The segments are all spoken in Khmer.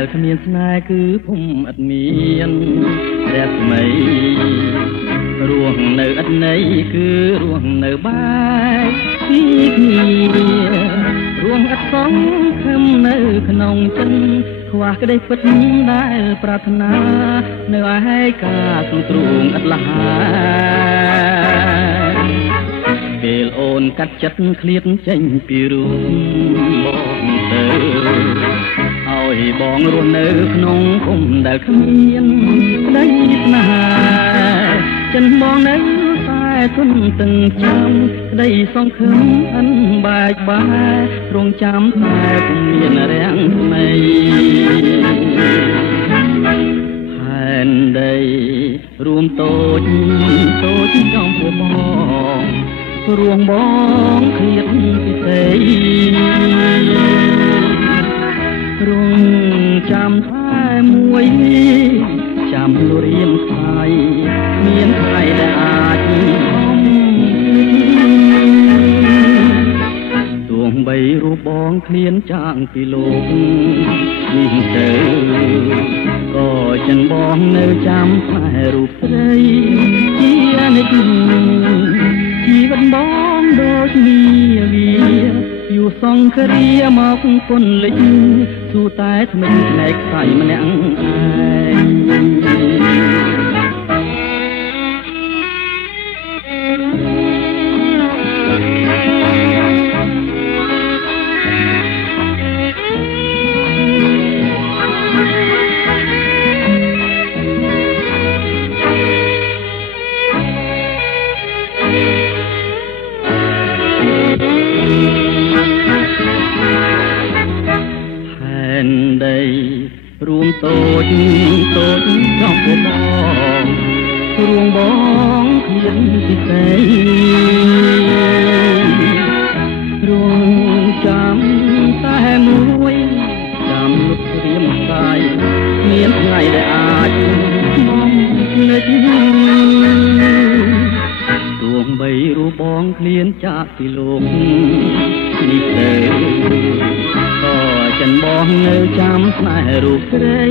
ដែលគ្មានស្នេហ៍គឺភូមិឥតមានរស្មីរស់នៅឥតន័យគឺរស់នៅបែកពីគ្នារស់ឥតសងខឹមនៅក្នុងចិត្តខ្វះក្តីពិតដែលប្រាថ្នានៅឯកាសង្ទ្រូងឥតលហាពេលអូនកាត់ចិត្តឃ្លាតចេញពីរូបបងទៅឲ្យបងរស់នៅក្នុងភូមិដែលគ្មានក្តីស្នេហាចិនបងនៅតែទុនទាំងចាំក្តីសង្ឃឹមអិនបែកបែរងចាំតែពុំមានរាំងថ្មីផែនដីរួមតូចតូចចំពោះបងរួងបងឃ្លាតពិសេសរងចាំតែមួយចាំលរៀនថ្លៃមានថ្លៃដែលអាចអំទោះបីរូបបងឃ្លានចាងពីលោកនេះទៅក៏ចិនបងនៅចាំតែរូបស្រីជានិច្ចជីវិតបងដូចវាយូរសង្គ្រាមកពន្លិចសួរតែថ្មិញផ្នែកខ្សែម្នាក់ឯរួមតូចតូចចំពោះបងរួងបងឃ្លានពិសេសរងចាំតែមួយចាំលុបរៀមកាយមានថ្ងៃដែលអាចមកភ្លេចទោះបីរូបបងឃ្លានចាកពីលោកនេះទៅក៏ចិនបងនៅចាំស្នេហ៍រូបស្រី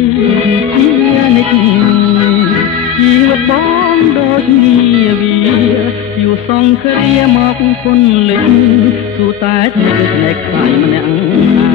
ជានិច្ចជីវិតបងដូចវាយូរសង្គ្រាមកពន្លិចទូតែថ្នាក់ខ្សែម្នាក់